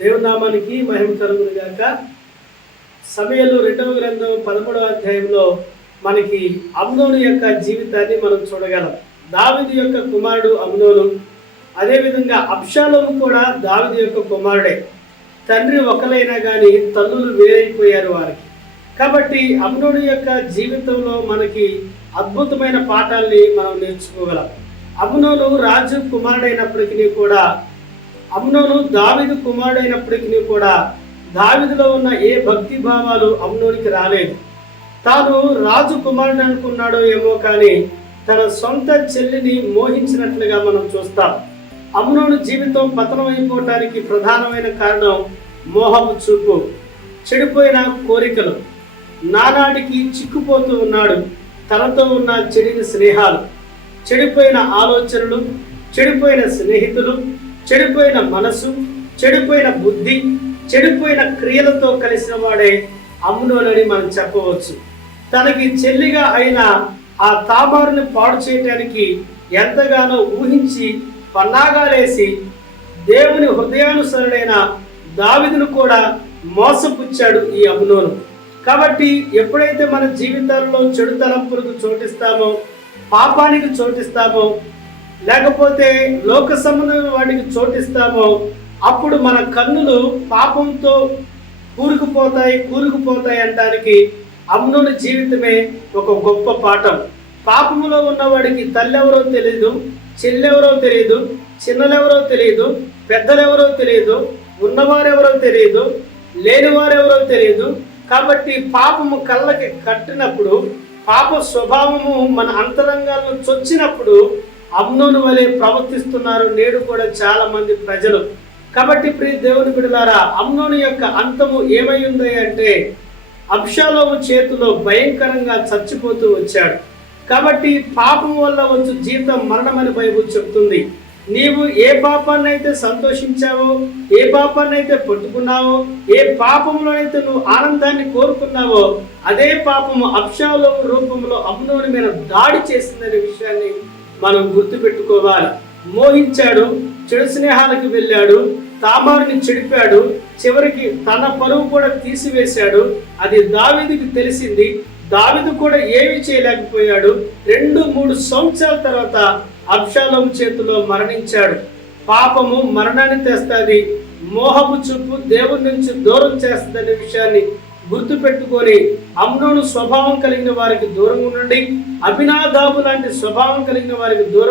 దేవునామానికి మహిమ కలుగును గాక. సమయంలో రెండవ గ్రంథం పదమూడవ అధ్యాయంలో మనకి అమ్నోను యొక్క జీవితాన్ని మనం చూడగలం. దావిది యొక్క కుమారుడు అమ్నోను అదేవిధంగా అబ్షాలోము కూడా దావిది యొక్క కుమారుడే. తండ్రి ఒకలైనా కానీ తల్లులు వేరైపోయారు వారికి. కాబట్టి అమ్నోడు యొక్క జీవితంలో మనకి అద్భుతమైన పాఠాల్ని మనం నేర్చుకోగలం. అమ్నోను రాజు కుమారుడైనప్పటికీ కూడా అమ్నోను దావిదు కుమారుడైనప్పటికీ కూడా దావిదిలో ఉన్న ఏ భక్తి భావాలు అమ్నోనికి రాలేదు. తాను రాజు కుమారుడు అనుకున్నాడో ఏమో కానీ తన సొంత చెల్లిని మోహించినట్లుగా మనం చూస్తాం. అమ్నోను జీవితం పతనం అయిపోవటానికి ప్రధానమైన కారణం మోహము చూపు చెడిపోయిన కోరికలు. నానాటికి చిక్కుపోతూ ఉన్నాడు. తనతో ఉన్న చెడిన స్నేహాలు చెడిపోయిన ఆలోచనలు చెడిపోయిన స్నేహితులు చెడిపోయిన మనసు చెడిపోయిన బుద్ధి చెడిపోయిన క్రియలతో కలిసిన వాడే అమ్నోనని మనం చెప్పవచ్చు. తనకి చెల్లిగా అయిన ఆ తాబారుని పాడు చేయటానికి ఎంతగానో ఊహించి పన్నాగాలేసి దేవుని హృదయానుసరుడైన దావిదును కూడా మోసపుచ్చాడు ఈ అమ్నోను. కాబట్టి ఎప్పుడైతే మన జీవితాల్లో చెడు తలంపులకు చోటిస్తామో పాపానికి చోటిస్తామో లేకపోతే లోక సంబంధమైన వాటికి చోటిస్తామో అప్పుడు మన కన్నులు పాపంతో కూరుకుపోతాయి కూరుకుపోతాయి అనడానికి అమ్నుని జీవితమే ఒక గొప్ప పాఠం. పాపములో ఉన్నవాడికి తల్లెవరో తెలియదు చెల్లెవరో తెలియదు చిన్నలెవరో తెలియదు పెద్దలెవరో తెలియదు ఉన్నవారెవరో తెలియదు లేనివారెవరో తెలియదు కాబట్టి పాపము కళ్ళకి కట్టినప్పుడు పాప స్వభావము మన అంతరంగాల్లో చొచ్చినప్పుడు అమ్నోను వలె ప్రవర్తిస్తున్నారు. నేడు కూడా చాలా మంది ప్రజలు. కాబట్టి ప్రియ దేవుని బిడలారా అమ్నోను యొక్క అంతము ఏమై ఉంది అంటే అబ్షాలోము చేతిలో భయంకరంగా చచ్చిపోతూ వచ్చాడు. కాబట్టి పాపం వల్ల వచ్చు జీవితం మరణమని బైబుల్ చెప్తుంది. నీవు ఏ పాపాన్నైతే సంతోషించావో ఏ పాపాన్నైతే పట్టుకున్నావో ఏ పాపంలోనైతే నువ్వు ఆనందాన్ని కోరుకున్నావో అదే పాపము అప్షాలో రూపంలో అమ్నోని మీద దాడి చేసిందనే విషయాన్ని మనం గుర్తుపెట్టుకోవాలి. మోహించాడు చెడు స్నేహాలకు వెళ్ళాడు తామారుని చెడిపాడు చివరికి తన పరువు కూడా తీసివేశాడు. అది దావిదికి తెలిసింది. దావిదు కూడా ఏమి చేయలేకపోయాడు. రెండు మూడు సంవత్సరాల తర్వాత అబ్షాలం చేతిలో మరణించాడు. పాపము మరణాన్ని తెస్తుంది. మోహపు చూపు దేవుని నుంచి దూరం చేస్తుందనే విషయాన్ని గుర్తుపెట్టుకొని అమ్నోను స్వభావం కలిగిన వారికి దూరంగా ఉండండి అభినాదాబు లాంటి స్వభావం కలిగిన వారికి దూరం